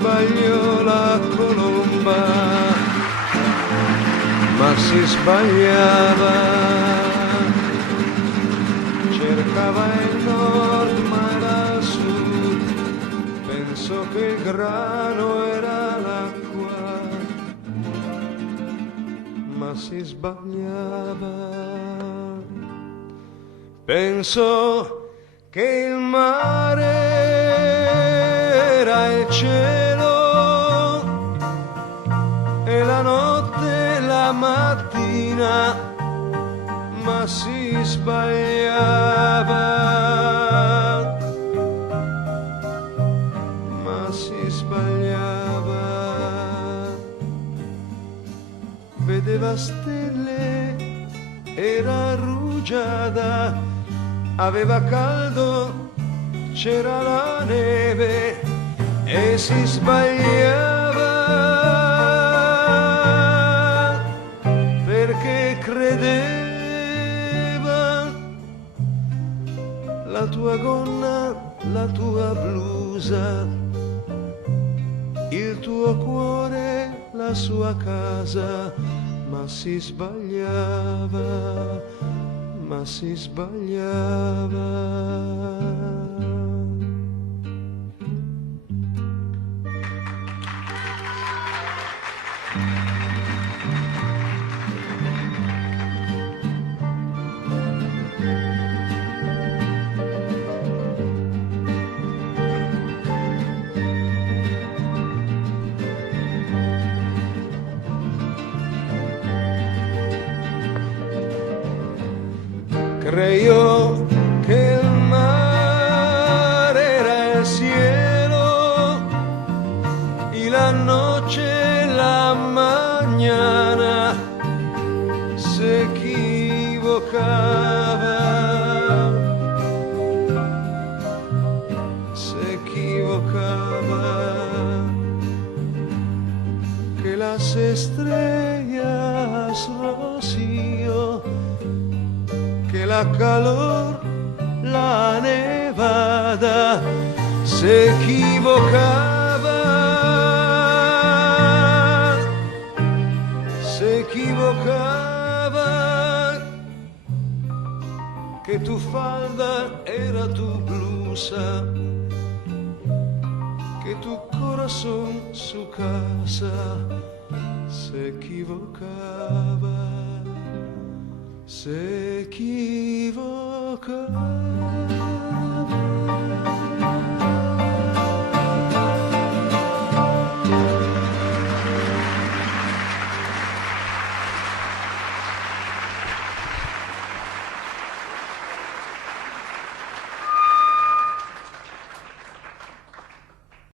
sbagliò la colomba, ma si sbagliava. Cercava il nord ma era il sud, pensò che il grano era l'acqua, ma si sbagliava. Pensò che il mare era il cielo e la notte la mattina, ma si sbagliava, ma si sbagliava. Vedeva stelle, era rugiada, aveva caldo, c'era la neve e si sbagliava perché credeva la tua gonna, la tua blusa, il tuo cuore, la sua casa, ma si sbagliava, ma si sbagliava. Creyó que el mar era el cielo y la noche la mañana, se equivocaba, se equivocaba, que las estrellas rocío, que la calor, la nevada, se equivocaba, se equivocaba, que tu falda era tu blusa, que tu corazón su casa, se equivocaba, se equivocaba.